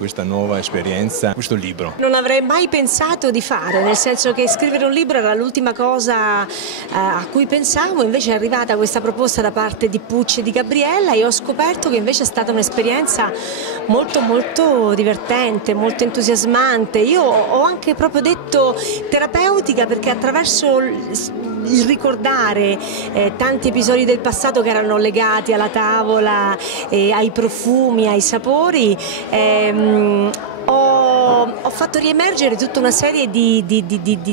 questa nuova esperienza, questo libro? Non avrei mai pensato di fare, nel senso che scrivere un libro era l'ultima cosa a cui pensavo, invece è arrivata questa proposta da parte di Pucci e di Gabriella e ho scoperto che invece è stata un'esperienza molto divertente, molto entusiasmante. Io ho anche proprio detto terapeutica, perché attraverso il ricordare tanti episodi del passato che erano legati alla tavola, ai profumi, ai sapori, ho fatto riemergere tutta una serie di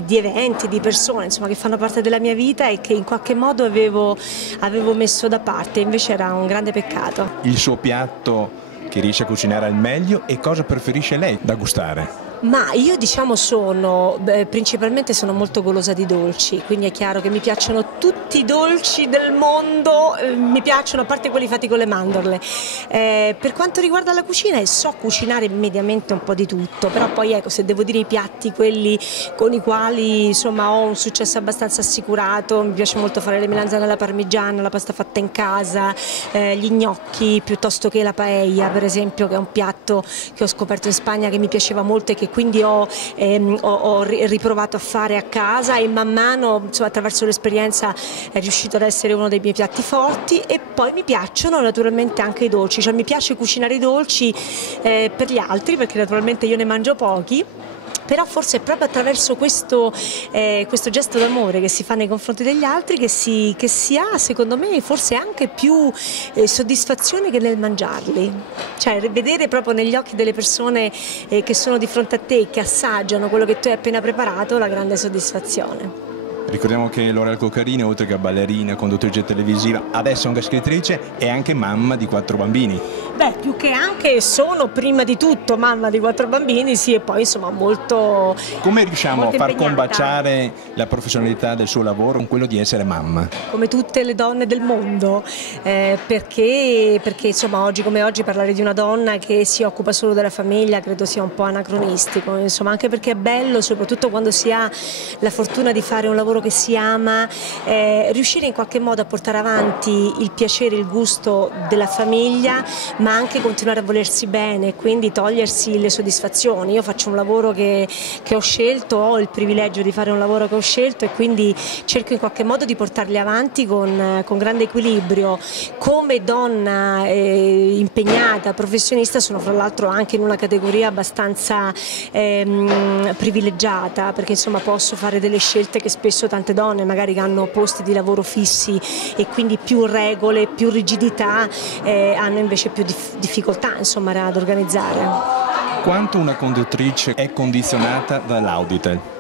eventi, di persone, insomma, che fanno parte della mia vita e che in qualche modo avevo messo da parte, invece era un grande peccato. Il suo piatto che riesce a cucinare al meglio, e cosa preferisce lei da gustare? Ma io principalmente sono molto golosa di dolci, quindi è chiaro che mi piacciono tutti i dolci del mondo, mi piacciono, a parte quelli fatti con le mandorle. Per quanto riguarda la cucina, so cucinare mediamente un po' di tutto, però poi ecco, se devo dire i piatti, quelli con i quali insomma ho un successo abbastanza assicurato, mi piace molto fare le melanzane alla parmigiana, la pasta fatta in casa, gli gnocchi, piuttosto che la paella per esempio, che è un piatto che ho scoperto in Spagna che mi piaceva molto e che quindi ho riprovato a fare a casa, e man mano, insomma, attraverso l'esperienza è riuscito ad essere uno dei miei piatti forti. E poi mi piacciono naturalmente anche i dolci, cioè mi piace cucinare i dolci per gli altri, perché naturalmente io ne mangio pochi. Però forse è proprio attraverso questo gesto d'amore che si fa nei confronti degli altri che si ha, secondo me, forse anche più soddisfazione che nel mangiarli. Cioè vedere proprio negli occhi delle persone che sono di fronte a te, che assaggiano quello che tu hai appena preparato, la grande soddisfazione. Ricordiamo che Laurel Cuccarini, oltre che ballerina, conduttrice televisiva, adesso anche scrittrice, è anche mamma di 4 bambini. Beh, più che anche sono prima di tutto mamma di 4 bambini, sì, e poi insomma molto. Come riusciamo molto a far impegnata. combaciare la professionalità del suo lavoro con quello di essere mamma? Come tutte le donne del mondo, perché insomma oggi come oggi parlare di una donna che si occupa solo della famiglia credo sia un po' anacronistico, insomma, anche perché è bello, soprattutto quando si ha la fortuna di fare un lavoro che si ama, riuscire in qualche modo a portare avanti il piacere, il gusto della famiglia, ma anche continuare a volersi bene, quindi togliersi le soddisfazioni. Io faccio un lavoro che ho scelto, ho il privilegio di fare un lavoro che ho scelto, e quindi cerco in qualche modo di portarli avanti con grande equilibrio. Come donna impegnata, professionista, sono fra l'altro anche in una categoria abbastanza privilegiata, perché insomma posso fare delle scelte che spesso tante donne magari che hanno posti di lavoro fissi e quindi più regole, più rigidità, hanno invece più difficoltà insomma ad organizzare. Quanto una conduttrice è condizionata dall'Auditel?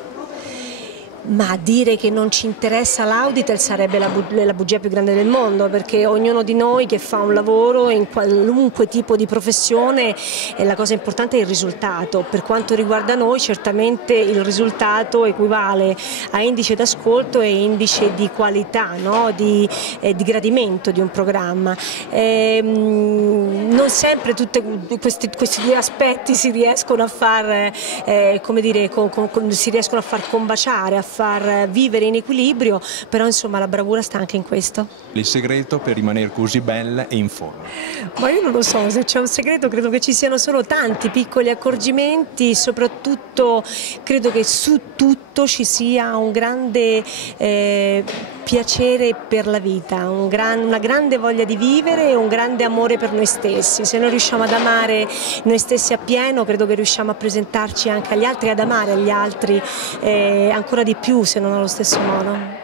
Ma dire che non ci interessa l'Auditel sarebbe la bugia più grande del mondo, perché ognuno di noi che fa un lavoro in qualunque tipo di professione, la cosa importante è il risultato. Per quanto riguarda noi, certamente il risultato equivale a indice d'ascolto e indice di qualità, no? di gradimento di un programma. Non sempre tutti questi due aspetti si riescono a far, come dire, si riescono a far combaciare, a far vivere in equilibrio, però insomma la bravura sta anche in questo. Il segreto per rimanere così bella e in forma? Ma io non lo so se c'è un segreto, credo che ci siano solo tanti piccoli accorgimenti, soprattutto credo che su tutto ci sia un grande piacere per la vita, una grande voglia di vivere e un grande amore per noi stessi. Se noi riusciamo ad amare noi stessi appieno, credo che riusciamo a presentarci anche agli altri, ad amare gli altri ancora di più, se non allo stesso modo.